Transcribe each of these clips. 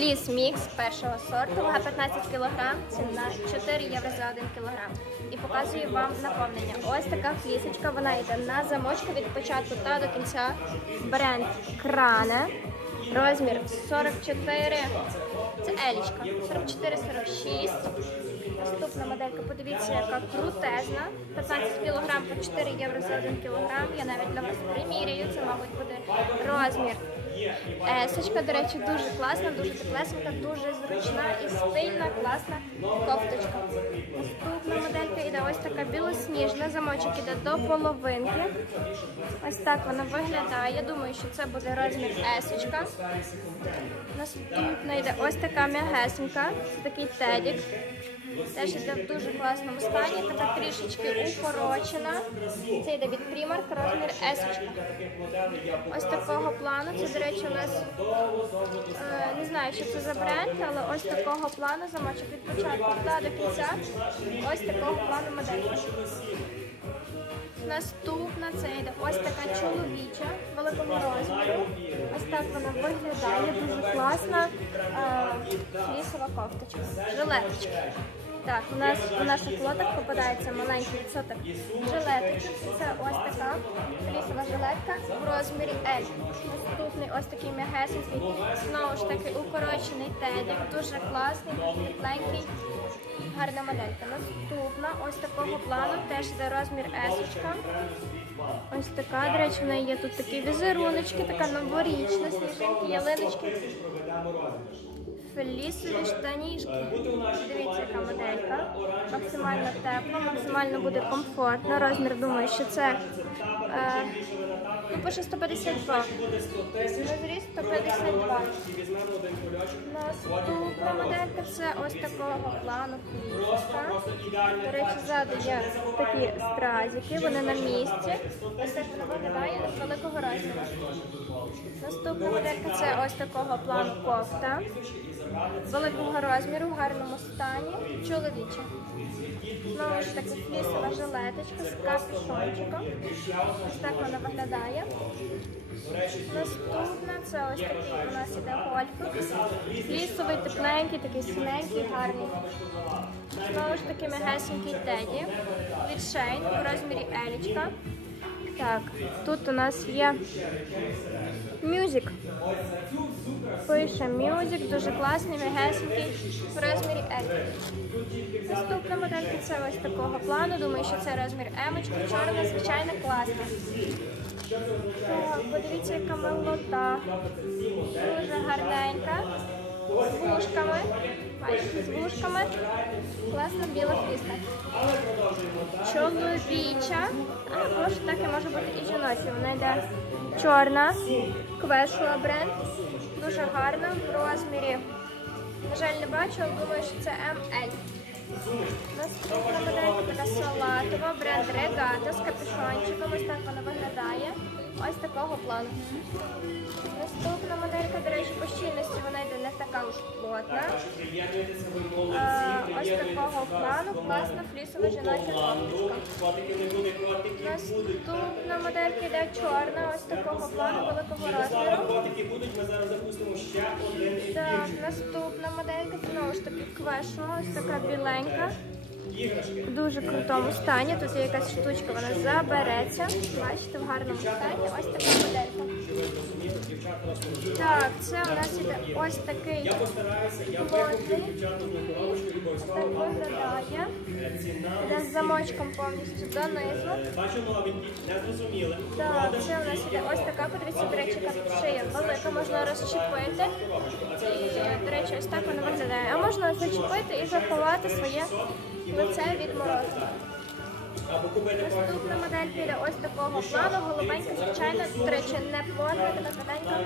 Ліс мікс першого сорту, вага 15 кг, ціна 4 євро за 1 кг. І показую вам наповнення. Ось така флісочка, вона йде на замочку від початку та до кінця. Бренд Кране. Розмір 44, це елічка, 44-46. Наступна моделька, подивіться, яка крутезна. 15 кг по 4 євро за 1 кг. Я навіть для вас приміряю. Це, мабуть, буде розмір. Есочка, до речі, дуже класна, дуже теплесенька, дуже зручна і стильна, класна кофточка. Наступна моделька йде ось така білосніжна, замочок іде до половинки. Ось так вона виглядає. Я Думаю, що це буде розмір есочка. Наступна йде ось така м'ягесенька, такий тедік. Теж йде в дуже класному стані, така трішечки укорочена. Це йде від Primark, розмір S. Ось такого плану. Це, до речі, у нас е, не знаю, що це за бренд, але ось такого плану замочок від початку та до кінця. Ось такого плану модель. Наступна це йде ось така чоловіча великого розміру. Ось так вона виглядає, дуже класна е, лісова кофточка, жилеточка. Так, у нас у наших лотах попадається маленький відсоток жилеточок. Це ось така лісова жилетка в розмірі L. Наступний ось такий м'ягесенький, знову ж таки укорочений тедік, дуже класний, тепленький. Гарна моделька. Наступна ось такого плану теж йде розмір S. Ось така, до речі, в неї є тут такі візеруночки, така новорічна, сніжинки, ялиночки. Фелісові штанішки. Дивіться, яка моделька. Максимально тепла, максимально буде комфортно. Розмір, думаю, що це е, ну, пише 152. Розріз 152. Наступна моделька це ось такого плану фліска. До речі, ззаду є такі стразики, вони на місці. Ось так вона виглядає великого розміру. Наступна моделька це ось такого плану кофта. Великого розміру, в гарному стані, чоловіча. Знову ж таки флісова жилеточка з капюшончиком. Ось так вона виглядає. Наступна це ось такий у нас іде гольфик. Лісовий, тепленький, такий синенький, гарний. Знову ж таки мегесенький теді від Шейн у розмірі елічка. Так, тут у нас є мюзик. Пише мюзик, дуже класний, мегесенький, в розмірі L. Наступна моделька це ось такого плану. Думаю, що це розмір емочка, чорна, звичайно, класна. Так, подивіться, яка милота. Дуже гарненька. З вушками. Бачите, з вушками. Класна біла фліска. Чоловіча. Або ж так і може бути і жіноча. Вона йде чорна. Квешуа бренд. Дуже гарна в розмірі. На жаль, не бачу, але думаю, що це ML. Наступна моделька така бренд Regatta з капюшончиком. Ось так вона виглядає. Ось такого плану. Наступна моделька, до речі, по щільності вона йде не така уж плотна. А, ось такого плану класна флісова жіноча кофточка. Наступна моделька йде чорна, ось такого плану великого розміру. Так, наступна моделька, знову ж таки квешова, ось така біленька. В дуже крутому стані. Тут є якась штучка, вона забереться. Бачите, в гарному стані. Ось така моделька. Так, це у нас іде ось такий плотний. Ось так виглядає. Іде з замочком повністю донизу. Так, це у нас іде ось така, подивіться, до речі, яка шия велика, можна розчепити. І, до речі, ось так вона виглядає. А можна зачепити і заховати своє лице від морозу. Наступна модель піде ось такого плану, голубенька, звичайно, до речі, не плотна, така тоненька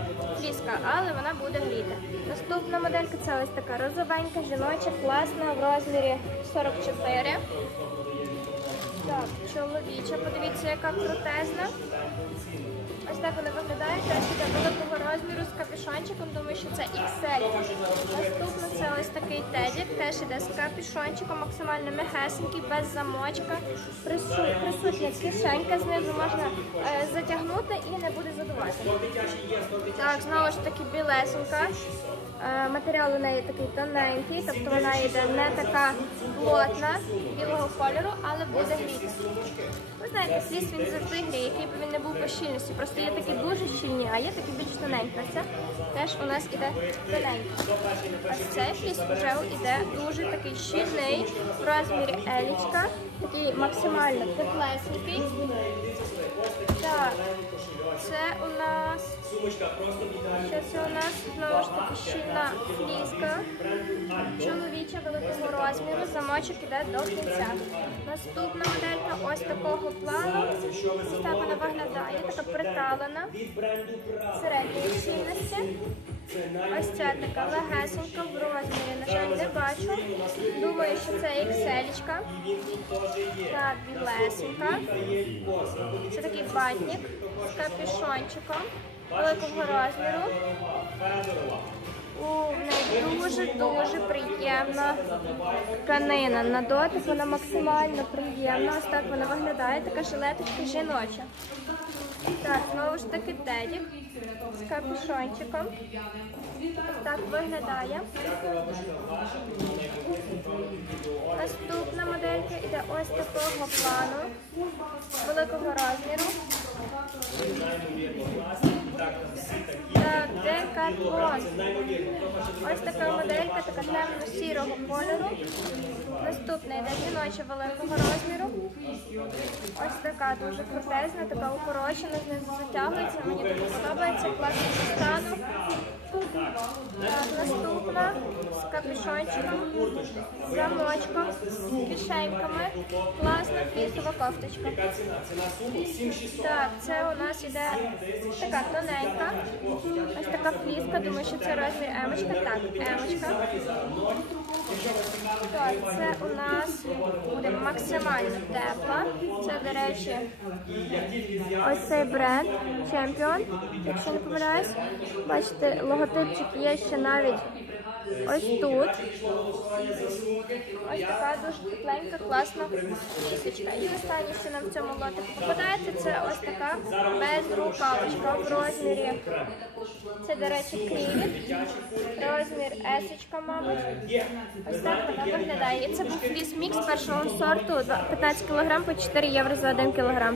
фліска, але вона буде гріти. Наступна моделька це ось така розовенька, жіноча, класна в розмірі 44. Так, чоловіча, подивіться, яка крутезна. Ось так вона виглядає, теж іде великого розміру з капюшончиком, думаю, що це XL. Наступно це ось такий тедік, теж іде з капюшончиком, максимально м'ягесенький, без замочка. Присутня кишенька, знизу можна е, затягнути і не буде задувати. Так, знову ж таки білесенька. Е, Матеріал у неї такий тоненький, тобто вона йде не така плотна білого кольору, але буде гріти. Ви знаєте, фліс він завжди гріє, який би він не був по щільності. Просто є такі дуже щільні, а є такі більш тоненькі. Це теж у нас іде тоненький. Ось цей фліс вже іде дуже такий щільний в розмірі елічка, такий максимально теплесенький. Це у нас. Що у нас знову ж таки щільна фліска. Чоловіча великого розміру, замочок іде до кінця. Наступна моделька ось такого плану. Ось так вона виглядає, така приталена середньої щільності. Ось ця така легесенька в розмірі, на жаль, не бачу. Думаю, що це XL. Так, білесенька. Це такий батник з капюшончиком великого розміру. У неї дуже-дуже приємна тканина. На дотик вона максимально приємна. Ось так вона виглядає, така жилеточка жіноча. Так, знову ж таки тедік з капюшончиком. Ось так виглядає. Наступна моделька йде ось такого плану, великого розміру. Так, декатлон. Ось така моделька, така темно-сірого кольору. Наступна йде жіноча великого розміру. Ось така дуже крутезна, така укорочена, знизу затягується. Мені дуже подобається, класно стану. Наступна з капюшончиком, замочком, кишеньками. Класна флісова кофточка. Так, це у нас іде така тоненька. Ось така фліска. Думаю, що це розмір емочка. Це у нас буде максимально тепла. Це, до речі, ось цей бренд Champion, якщо не помиляюсь. Бачите, логотипчик є ще навіть ось тут. Ось така дуже тепленька, класна флісочка. І останнє, що нам в цьому лотику попадається, це ось така безрукавочка в розмірі. Це, до речі, кріві. Розмір есочка, мабуть. Ось так вона виглядає. І це був фліс мікс першого сорту 15 кг по 4 євро за 1 кг.